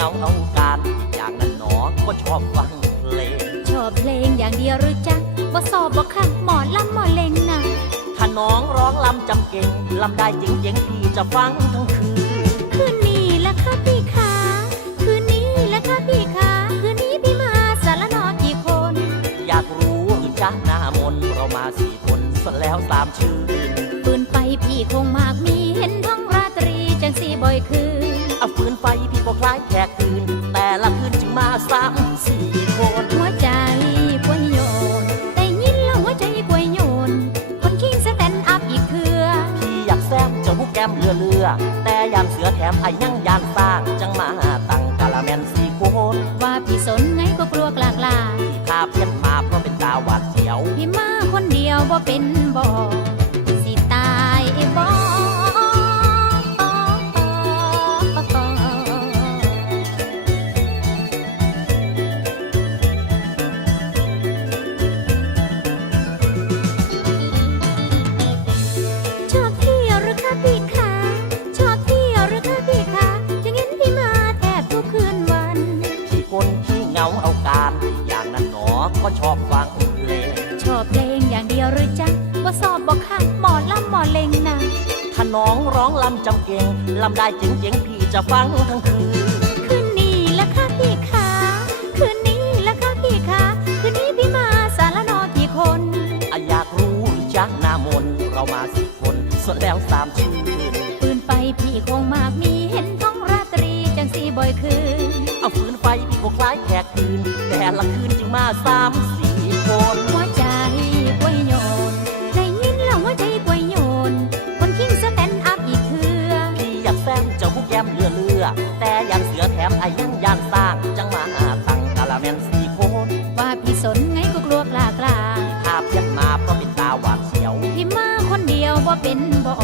เงาเอาการ อย่างนั้นหนอก็ชอบฟังเพลง ชอบเพลงอย่างเดียวหรือจ๊ะบ่สอบบ่าค่ะหมอลำหมอเลงนะถ้าน้องร้องลำจำเก่งลำได้เจ๋งๆพี่จะฟังทั้งคืน คืนนี้ละค่ะพี่คะคืนนี้ละค่ะพี่คะคืนนี้พี่มาสารนอกี่คน อยากรู้จ้าหน้ามนเรามาสี่คนสนแล้วตามชื่อปืนไปพี่คงมากมีเห็นท้องราตรีจังสี่บ่อยคืน เอาฟืนไฟพี่ก็คล้ายแขกคืน แต่ละคืนจึงมาสามสี่คนหัวใจป่วยโยนได้ยินแล้วหัวใจป่วยโยน คนคิงสแตนด์อัพอีกเถื่อพี่อยากแซมเจ้าบุกแก้มเรือเรือ แต่ยานเสือแถมไอ้ยังยานสร้างจังมาตั้งกาละแมนสี่คนว่าพี่สนไงก็กลัวกลากลาพี่พาเพี้ยนมาเพราะเป็นตาหวาดเสียวพี่มาคนเดียวบ่เป็นบ่สิ ก็ชอบฟังเพลงชอบเพลงอย่างเดียวหรือจ๊ะว่าสอบบอกค่ะหมอลำหมอเลงนะถ้าน้องร้องลำจำเก่งลำได้เจ๋งเจ๋งๆพี่จะฟังทั้งคืนคืนนี้ละค่ะพี่คะคืนนี้ละค่ะพี่คะคืนนี้พี่มาสารนอกี่คนอะอยากรู้หรือจ้าหน้ามนต์เรามาสี่คนส่วนแล้วสามชื่นปืนไปพี่คงมากมีเห็นท้องราตรีจังสีบ่อยคืนเอาฟืนไฟพี่ก็คล้ายแขกคืน สามสี่คนหัวใจป่วยโยนได้ยินแล้วหัวใจป่วยโยนคนคิงสแตนด์อัพอีกเถื่อพี่อยากแซมเจ้าผู้แก้มเรือเรือ แต่ยานเสือแถมไอ้ยังยานสร้างจังมาตั้งกาละแมนสี่คนว่าพี่สนไงก็กลัวกลากลาพาเพี้ยนมาเพราะเป็นตาหวาดเสียว พี่มาคนเดียวบ่เป็นบ่